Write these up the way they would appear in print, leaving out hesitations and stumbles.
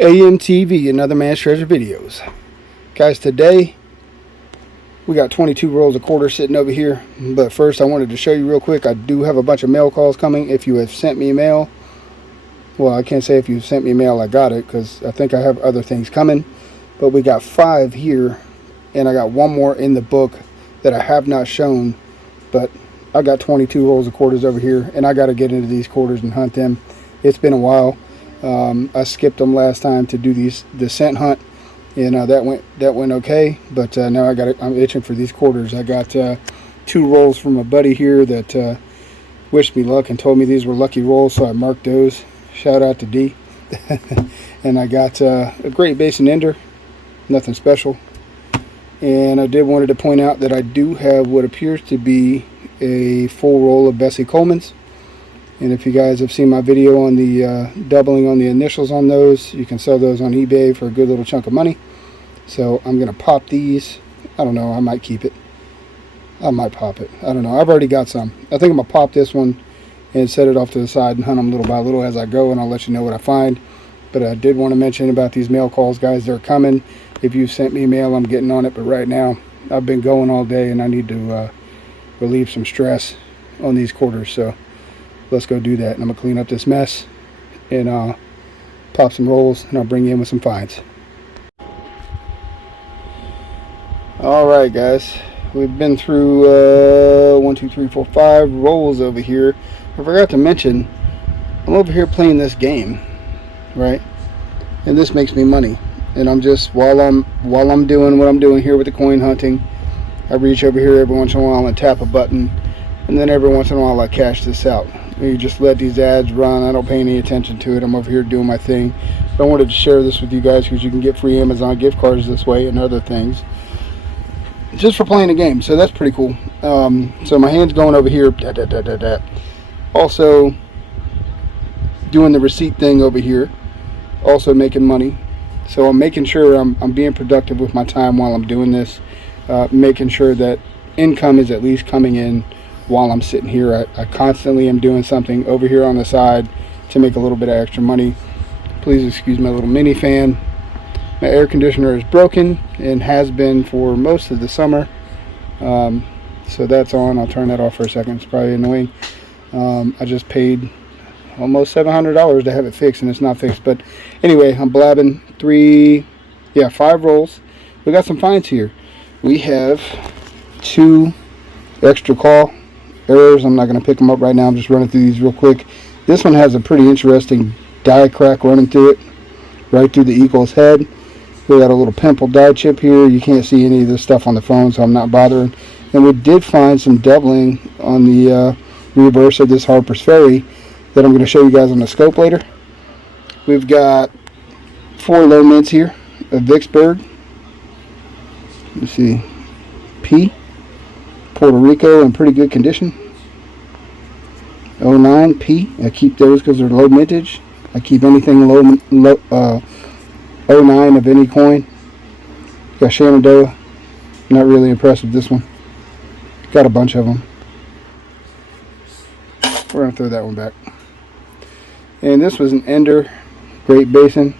A.M.T.V, Another Man's Treasure Videos. Guys, today we got 22 rolls of quarters sitting over here. But first I wanted to show you real quick, I do have a bunch of mail calls coming. If you have sent me mail, well, I can't say if you sent me mail I got it, because I think I have other things coming. But we got 5 here, and I got one more in the book that I have not shown. But I got 22 rolls of quarters over here, and I got to get into these quarters and hunt them. It's been a while. I skipped them last time to do the scent hunt, and that went okay. But now I'm itching for these quarters. I got 2 rolls from a buddy here that wished me luck and told me these were lucky rolls, so I marked those. Shout out to D. And I got a Great Basin Ender, nothing special. And I wanted to point out that I do have what appears to be a full roll of Bessie Coleman's. And if you guys have seen my video on the doubling on the initials on those, you can sell those on eBay for a good little chunk of money. So I'm going to pop these. I don't know, I might keep it. I might pop it. I don't know. I've already got some. I think I'm going to pop this one and set it off to the side and hunt them little by little as I go, and I'll let you know what I find. But I did want to mention about these mail calls, guys. They're coming. If you've sent me mail, I'm getting on it. But right now, I've been going all day, and I need to relieve some stress on these quarters. So let's go do that. And I'm going to clean up this mess and pop some rolls, and I'll bring you in with some finds. Alright, guys. We've been through 1, 2, 3, 4, 5 rolls over here. I forgot to mention, I'm over here playing this game, right? And this makes me money. And I'm just, while I'm doing what I'm doing here with the coin hunting, I reach over here every once in a while and tap a button, and then every once in a while I cash this out. You just let these ads run. I don't pay any attention to it. I'm over here doing my thing. But I wanted to share this with you guys because you can get free Amazon gift cards this way and other things just for playing a game. So that's pretty cool. So my hand's going over here. Also doing the receipt thing over here. Also making money. So I'm making sure I'm being productive with my time while I'm doing this. Making sure that income is at least coming in while I'm sitting here. I constantly am doing something over here on the side to make a little bit of extra money. Please excuse my little mini fan. My air conditioner is broken and has been for most of the summer. So that's on. I'll turn that off for a second. It's probably annoying. I just paid almost $700 to have it fixed, and it's not fixed. But anyway, I'm blabbing. 5 rolls. We got some finds here. We have 2 extra call errors. I'm not going to pick them up right now. I'm just running through these real quick. This one has a pretty interesting die crack running through it, right through the eagle's head. We got a little pimple die chip here. You can't see any of this stuff on the phone, so I'm not bothering. And we did find some doubling on the reverse of this Harper's Ferry that I'm going to show you guys on the scope later. We've got 4 low mints here of Vicksburg. Let's see, P, Puerto Rico in pretty good condition. 09 P. I keep those because they're low mintage. I keep anything low 09 of any coin. Got Shenandoah. Not really impressed with this one. Got a bunch of them. We're going to throw that one back. And this was an Ender, Great Basin.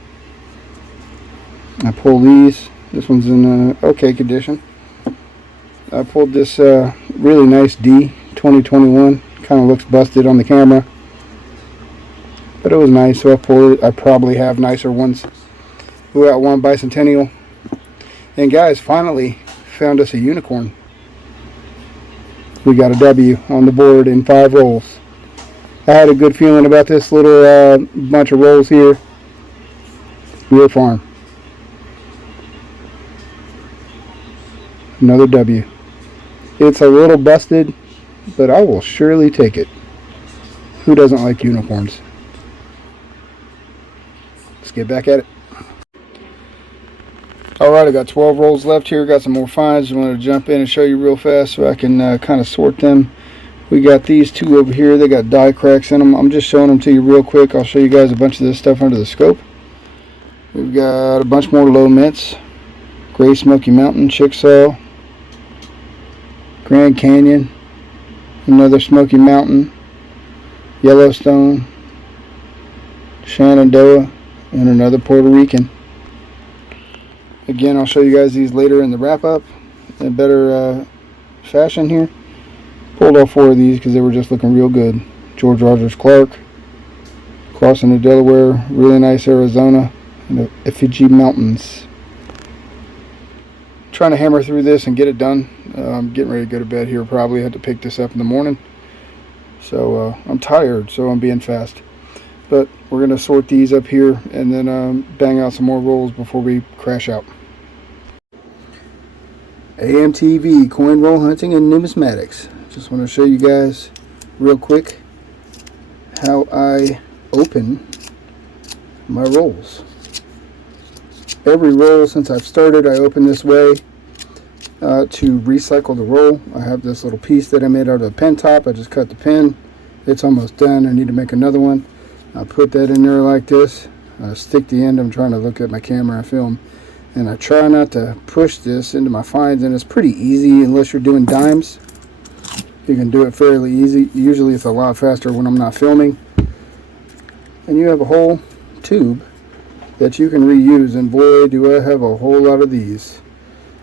I pulled these. This one's in okay condition. I pulled this really nice D 2021. Kind of looks busted on the camera, but it was nice, so I pulled it. I probably have nicer ones. We got one bicentennial. And guys, finally found us a unicorn. We got a W on the board in 5 rolls. I had a good feeling about this little bunch of rolls here. Real farm. Another W. It's a little busted, but I will surely take it. Who doesn't like unicorns? Let's get back at it. Alright, I got 12 rolls left here. Got some more finds. I wanted to jump in and show you real fast so I can kind of sort them. We got these 2 over here. They got die cracks in them. I'm just showing them to you real quick. I'll show you guys a bunch of this stuff under the scope. We've got a bunch more low mints. Gray Smoky Mountain, Chickasaw, Grand Canyon, another Smoky Mountain, Yellowstone, Shenandoah, and another Puerto Rican. Again, I'll show you guys these later in the wrap up in better fashion here. Pulled all 4 of these because they were just looking real good. George Rogers Clark, crossing the Delaware, really nice Arizona, and the Fiji Mountains. Trying to hammer through this and get it done. I'm getting ready to go to bed here. Probably had to pick this up in the morning. So I'm tired, so I'm being fast. But we're going to sort these up here and then bang out some more rolls before we crash out. A.M.T.V. coin roll hunting and numismatics. Just want to show you guys real quick how I open my rolls. Every roll since I've started, I open this way to recycle the roll. I have this little piece that I made out of a pen top. I just cut the pen. It's almost done. I need to make another one. I put that in there like this. I stick the end. I'm trying to look at my camera and film. And I try not to push this into my finds, and it's pretty easy unless you're doing dimes. You can do it fairly easy. Usually it's a lot faster when I'm not filming. And you have a whole tube that you can reuse, and boy do I have a whole lot of these.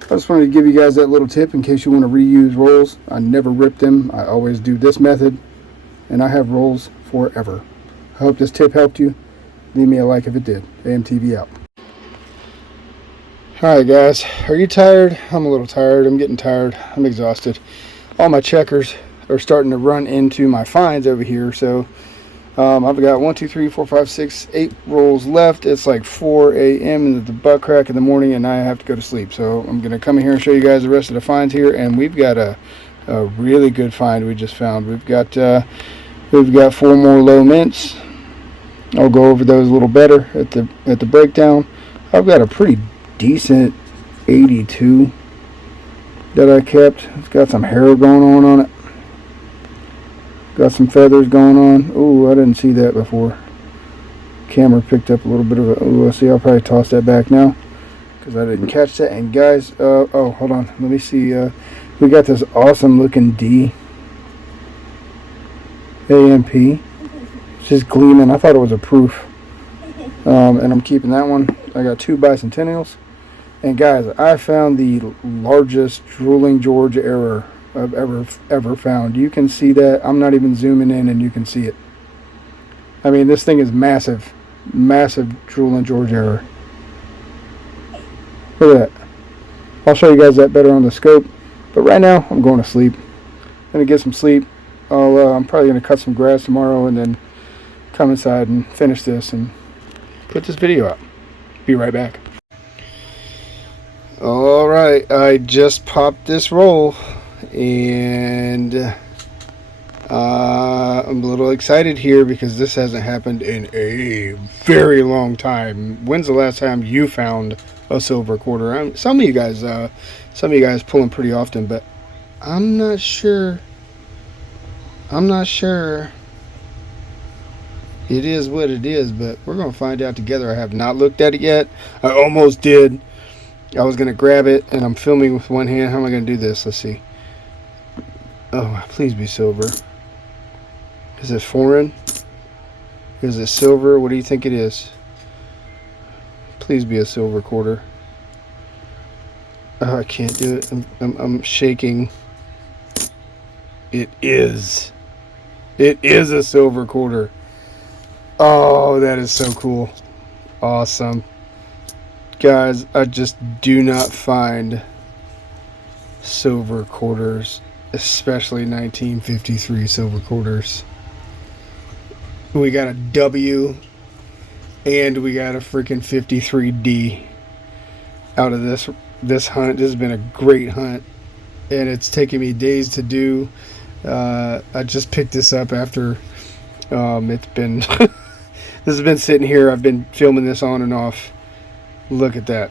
I just wanted to give you guys that little tip in case you want to reuse rolls. I never rip them. I always do this method, and I have rolls forever. I hope this tip helped you. Leave me a like if it did. A.M.T.V. out. Alright guys, are you tired? I'm a little tired. I'm getting tired. I'm exhausted. All my checkers are starting to run into my finds over here, so I've got 1, 2, 3, 4, 5, 6, 8 rolls left. It's like 4 a.m. in the butt crack in the morning, and I have to go to sleep. So I'm going to come in here and show you guys the rest of the finds here. And we've got a really good find we just found. We've got 4 more low mints. I'll go over those a little better at the breakdown. I've got a pretty decent 82 that I kept. It's got some hair going on it. Got some feathers going on. Oh, I didn't see that before. Camera picked up a little bit of a. Oh, see, I'll probably toss that back now because I didn't catch that. And guys, oh, hold on. Let me see. We got this awesome looking D A.M.P. It's just gleaming. I thought it was a proof. And I'm keeping that one. I got 2 bicentennials. And guys, I found the largest drooling George error I've ever found. You can see that. I'm not even zooming in and you can see it. I mean, this thing is massive. Massive drooling George error. Look at that. I'll show you guys that better on the scope. But right now, I'm going to sleep. I'm going to get some sleep. I'm probably going to cut some grass tomorrow and then come inside and finish this and put this video up. Be right back. Alright, I just popped this roll and I'm a little excited here because this hasn't happened in a very long time. When's the last time you found a silver quarter? Some of you guys pull them pretty often, but I'm not sure. It is what it is, but we're going to find out together. I have not looked at it yet. I almost did. I was going to grab it, and I'm filming with one hand. How am I going to do this? Let's see. Oh, please be silver. Is it foreign? Is it silver? What do you think it is? Please be a silver quarter. Oh, I can't do it. I'm shaking. It is. It is a silver quarter. Oh, that is so cool. Awesome. Guys, I just do not find silver quarters, especially 1953 silver quarters. We got a W and we got a freaking 53D out of this hunt. This has been a great hunt and it's taken me days to do. I just picked this up after it's been this has been sitting here. I've been filming this on and off. Look at that.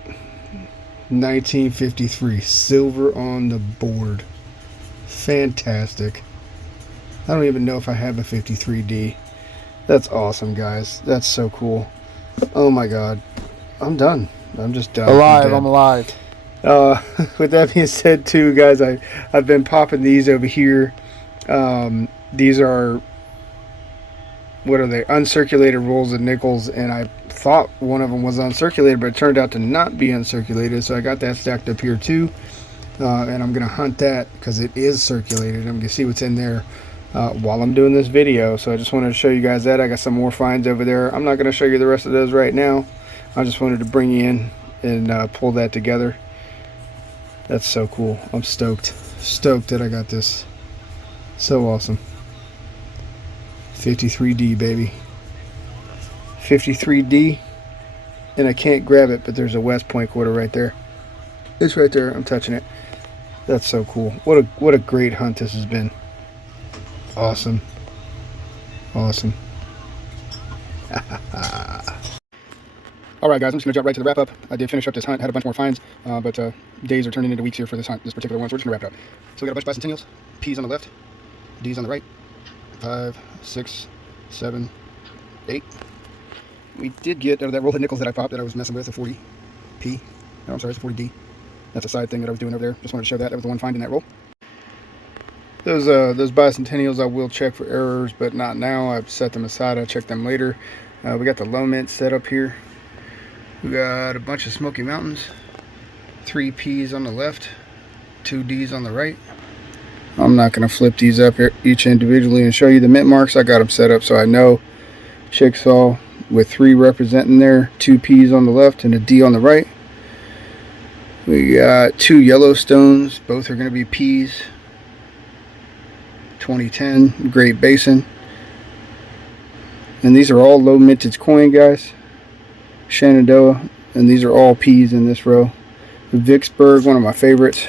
1953 silver on the board. Fantastic. I don't even know if I have a 53D. That's awesome, guys. That's so cool. Oh my god. I'm done. I'm just done. I'm alive. With that being said too, guys, I've been popping these over here. These are what are they, uncirculated rolls of nickels, and I thought one of them was uncirculated, but it turned out to not be uncirculated. So I got that stacked up here too, and I'm gonna hunt that because it is circulated. I'm gonna see what's in there while I'm doing this video. So I just wanted to show you guys that. I got some more finds over there. I'm not gonna show you the rest of those right now. I just wanted to bring you in and pull that together. That's so cool. I'm stoked that I got this. So awesome. 53D, baby. 53D, and I can't grab it, but there's a West Point quarter right there. It's right there. I'm touching it. That's so cool. What a great hunt this has been. Awesome. Awesome. All right, guys, I'm just gonna jump right to the wrap up. I did finish up this hunt. Had a bunch more finds, but days are turning into weeks here for this hunt, this particular one. So we're just gonna wrap it up. So we got a bunch of bicentennials, P's on the left, D's on the right. 5, 6, 7, 8. We did get out of that roll of nickels that I popped that I was messing with, a 40P. No, I'm sorry, it's a 40D. That's a side thing that I was doing over there. Just wanted to show that. That was the one find in that roll. Those bicentennials I will check for errors, but not now. I've set them aside. I'll check them later. We got the low mint set up here. We got a bunch of Smoky Mountains. 3 P's on the left, 2 D's on the right. I'm not going to flip these up each individually and show you the mint marks. I got them set up so I know. Chickasaw with 3 representing there, 2 P's on the left and a D on the right. We got 2 Yellowstones, both are going to be P's. 2010 Great Basin. And these are all low mintage coin, guys. Shenandoah, and these are all P's in this row. Vicksburg, one of my favorites.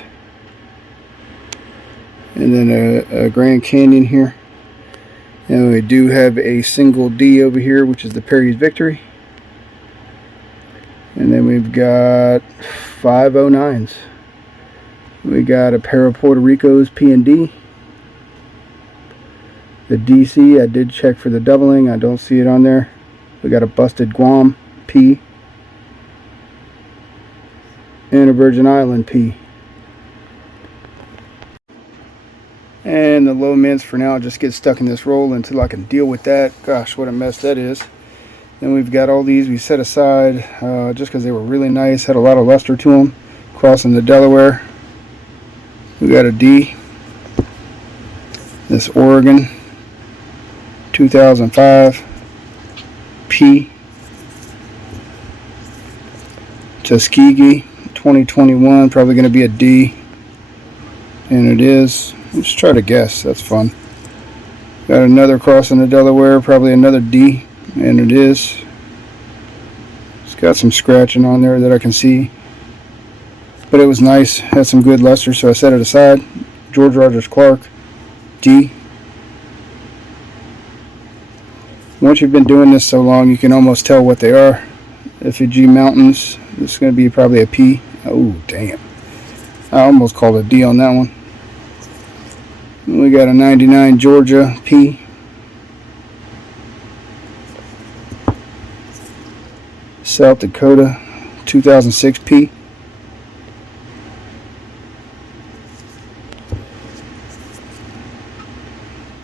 And then a Grand Canyon here. And we do have a single D over here, which is the Perry's Victory. And then we've got 509s. We got a pair of Puerto Rico's P and D. The DC, I did check for the doubling. I don't see it on there. We got a busted Guam P. And a Virgin Island P. And the low mints for now just get stuck in this roll until I can deal with that. Gosh, what a mess that is. Then we've got all these we set aside just because they were really nice, had a lot of luster to them. Crossing the Delaware. We got a D. This Oregon 2005 P. Tuskegee 2021, probably going to be a D. And it is. Let's try to guess. That's fun. Got another crossing the Delaware, probably another D, and it is. It's got some scratching on there that I can see, but it was nice. Had some good luster, so I set it aside. George Rogers Clark, D. Once you've been doing this so long, you can almost tell what they are. Effigy Mountains. This is going to be probably a P. Oh, damn. I almost called a D on that one. We got a 99 Georgia P. South Dakota 2006 P.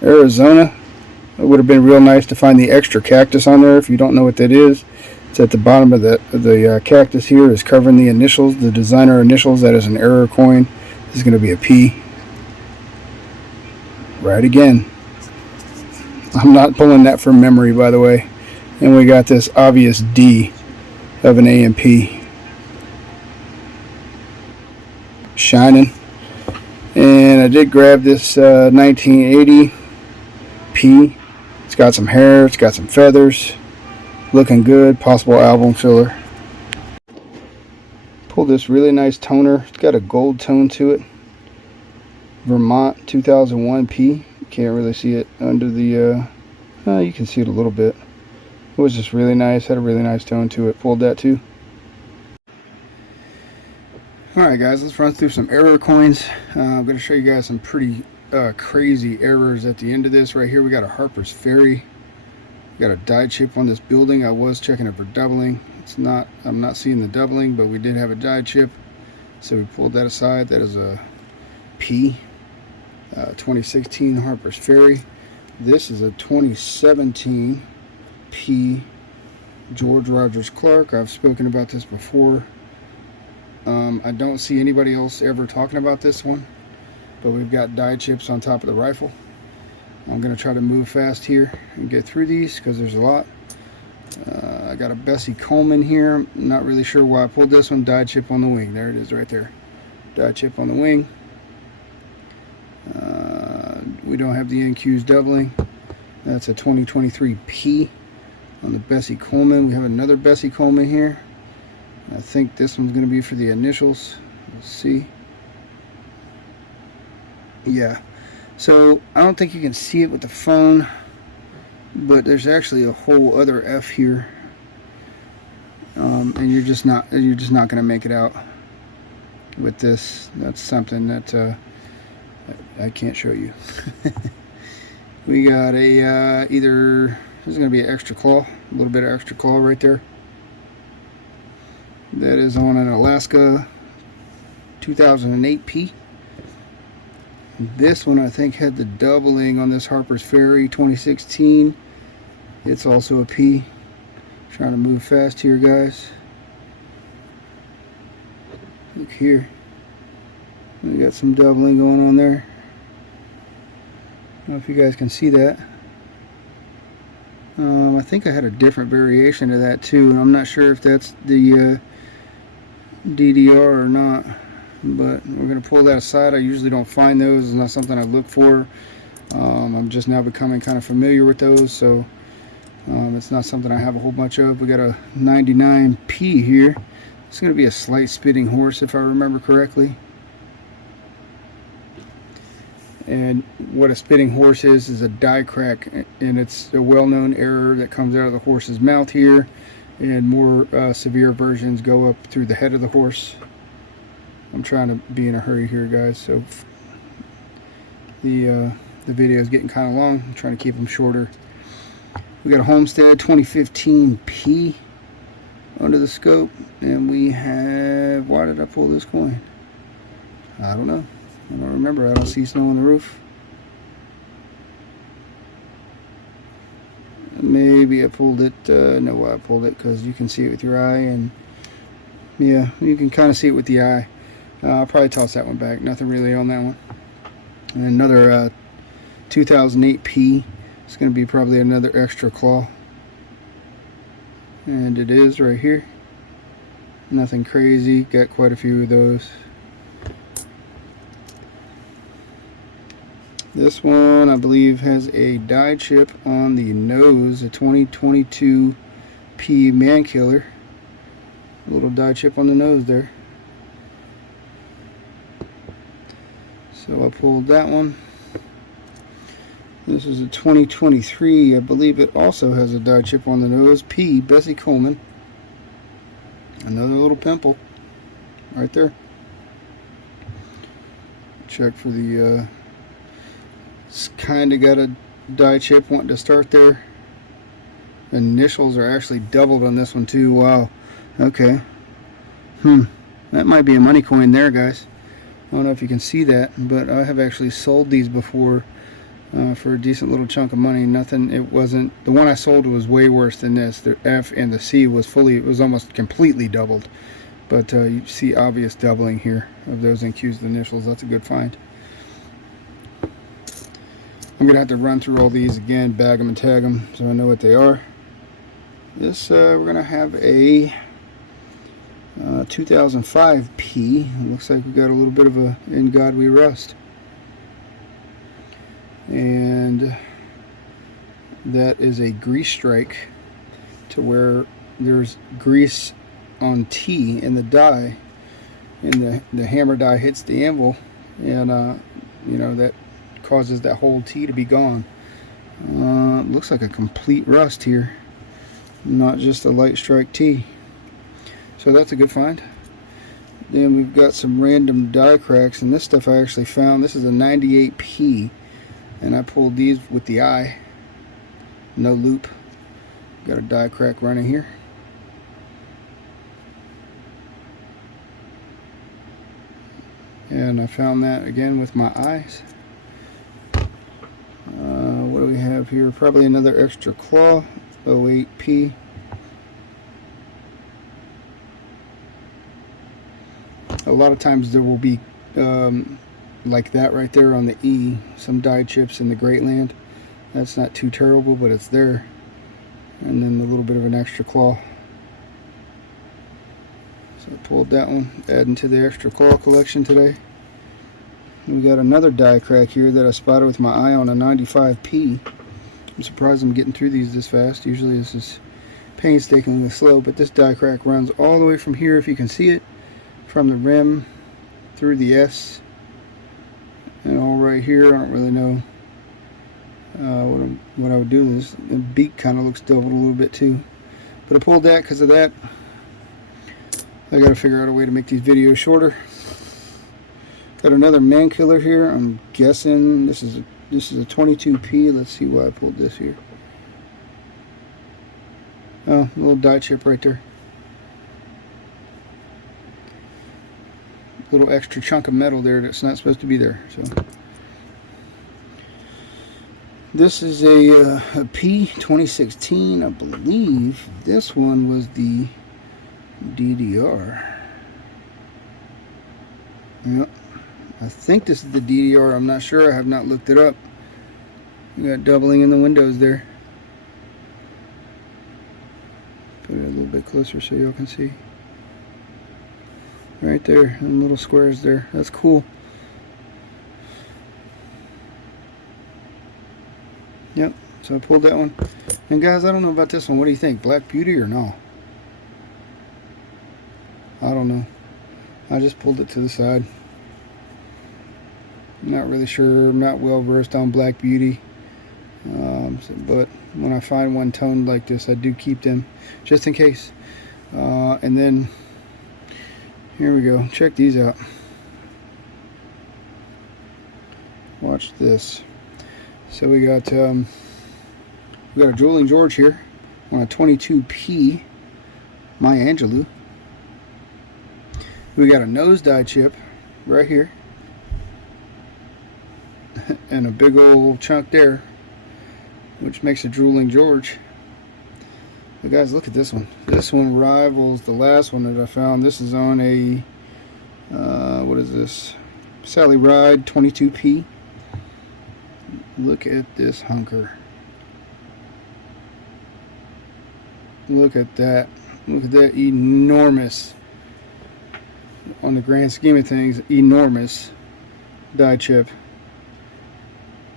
Arizona. It would have been real nice to find the extra cactus on there. If you don't know what that is, it's at the bottom of the cactus here. Is covering the initials, the designer initials. That is an error coin. This is going to be a P. Right again. I'm not pulling that from memory, by the way. And we got this obvious D of an A.M.T.V. Shining. And I did grab this 1980 P. It's got some hair, it's got some feathers. Looking good. Possible album filler. Pulled this really nice toner. It's got a gold tone to it. Vermont 2001 P. Can't really see it under the you can see it a little bit. It was just really nice, had a really nice tone to it. Pulled that too. Alright guys, let's run through some error coins. I'm going to show you guys some pretty crazy errors at the end of this. Right here we got a Harper's Ferry. We got a die chip on this building. I was checking it for doubling. It's not, I'm not seeing the doubling, but we did have a die chip. So we pulled that aside. That is a P. 2016 Harper's Ferry. This is a 2017 P George Rogers Clark. I've spoken about this before. I don't see anybody else ever talking about this one, but we've got die chips on top of the rifle. I'm going to try to move fast here and get through these because there's a lot. I got a Bessie Coleman here. I'm not really sure why I pulled this one. Die chip on the wing. There it is right there. Die chip on the wing. We don't have the NQs doubling. That's a 2023 P on the Bessie Coleman. We have another Bessie Coleman here. I think this one's going to be for the initials. Let's see. Yeah. So I don't think you can see it with the phone, but there's actually a whole other F here, and you're just not going to make it out with this. That's something that I can't show you. We got a either this is going to be an extra claw, a little bit of extra claw right there. That is on an Alaska 2008 P. This one I think had the doubling on this Harper's Ferry 2016. It's also a P. Trying to move fast here, guys. Look here. We got some doubling going on there. I don't know if you guys can see that. I think I had a different variation of that too, and I'm not sure if that's the DDR or not, but we're going to pull that aside. I usually don't find those. It's not something I look for. I'm just now becoming kind of familiar with those, so it's not something I have a whole bunch of. We got a 99P here. It's going to be a slight spitting horse if I remember correctly. And what a spitting horse is a die crack, and it's a well-known error that comes out of the horse's mouth here, and more severe versions go up through the head of the horse. I'm trying to be in a hurry here, guys, so the video is getting kind of long. I'm trying to keep them shorter. We got a Homestead 2015 P under the scope, and we have, why did I pull this coin? I don't know. I don't remember. I don't see snow on the roof. Maybe I pulled it. No, why I pulled it, because you can see it with your eye, and yeah, you can kind of see it with the eye. I'll probably toss that one back. Nothing really on that one. And another 2008 P. It's going to be probably another extra claw, and it is right here. Nothing crazy. Got quite a few of those. This one, I believe, has a die chip on the nose, a 2022 P Man Killer. A little die chip on the nose there. So I pulled that one. This is a 2023. I believe it also has a die chip on the nose. P, Bessie Coleman. Another little pimple right there. Check for the it's kind of got a die chip wanting to start there. Initials are actually doubled on this one too. Wow. Okay. That might be a money coin there, guys. I don't know if you can see that, but I have actually sold these before for a decent little chunk of money. Nothing. It wasn't. The one I sold was way worse than this. The F and the C was fully. It was almost completely doubled. But you see obvious doubling here of those NQs initials. That's a good find. I'm going to have to run through all these again, bag them and tag them so I know what they are. This, we're going to have a 2005 P. It looks like we got a little bit of a In God We Rust. And that is a grease strike to where there's grease on T in the die, and the hammer die hits the anvil, and you know, that causes that whole T to be gone. Looks like a complete rust here, not just a light strike T. So that's a good find. Then we've got some random die cracks, and this stuff I actually found. This is a 98 P, and I pulled these with the eye, no loop. Got a die crack running here. And I found that again with my eyes. What do we have have here? Probably another extra claw, 08P. A lot of times there will be like that right there on the E, some die chips in the Greatland. That's not too terrible, but it's there. And then a little bit of an extra claw. So I pulled that one, adding to the extra claw collection today. We got another die crack here that I spotted with my eye on a 95P. I'm surprised I'm getting through these this fast. Usually this is painstakingly slow, but this die crack runs all the way from here, if you can see it, from the rim through the S and all right here. I don't really know what I would do. Is the beak kind of looks doubled a little bit too, but I pulled that because of that. I got to figure out a way to make these videos shorter. Got another man killer here. I'm guessing this is a 22P. Let's see why I pulled this here. Oh, a little die chip right there. Little extra chunk of metal there that's not supposed to be there. So this is a P 2016. I believe this one was the DDR. Yep, I think this is the DDR. I'm not sure. I have not looked it up. You got doubling in the windows there. Put it a little bit closer so y'all can see. Right there, and little squares there. That's cool. Yep, so I pulled that one. And guys, I don't know about this one. What do you think? Black Beauty or no? I don't know. I just pulled it to the side. I'm not really sure. I'm not well versed on Black Beauty. But when I find one toned like this, I do keep them just in case. And then here we go. Check these out. Watch this. So we got a Drooling George here on a 22P Maya Angelou. We got a nose die chip right here and a big old chunk there, which makes a Drooling George. But guys, look at this one. This one rivals the last one that I found. This is on a what is this? Sally Ride 22P. Look at this hunker. Look at that. Look at that enormous, on the grand scheme of things, enormous die chip.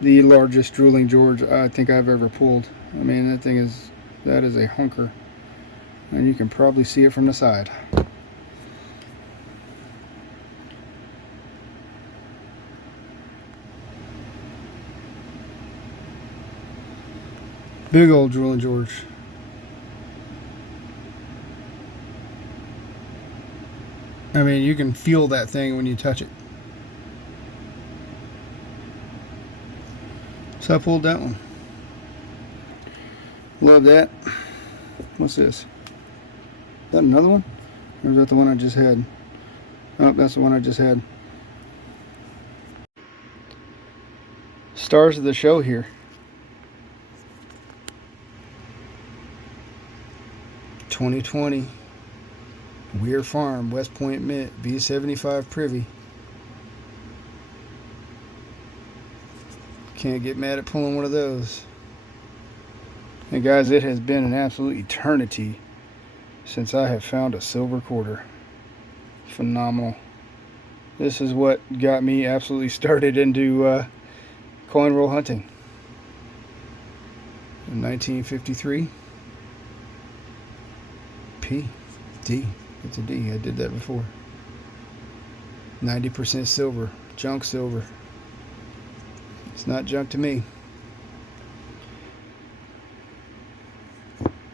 The largest Drooling George I think I've ever pulled. I mean, that is a hunker, and you can probably see it from the side. Big old Drooling George. I mean, you can feel that thing when you touch it. So I pulled that one. Love that. What's this? Is that another one? Or is that the one I just had? Oh, that's the one I just had. Stars of the show here. 2020. Weir Farm, West Point Mint, B75 Privy. Can't get mad at pulling one of those. And guys, it has been an absolute eternity since I have found a silver quarter. Phenomenal. This is what got me absolutely started into coin roll hunting. In 1953. P. D. It's a D. I did that before. 90% silver. Junk silver. It's not junk to me.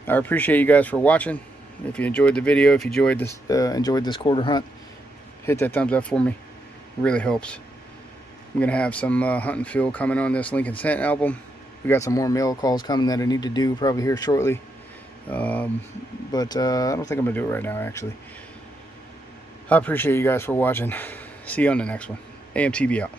I appreciate you guys for watching. If you enjoyed the video, if you enjoyed this quarter hunt, hit that thumbs up for me. It really helps. I'm gonna have some hunt and fill coming on this Lincoln Scent album. We got some more mail calls coming that I need to do probably here shortly. But I don't think I'm gonna do it right now, actually. I appreciate you guys for watching. See you on the next one. A.M.T.V out.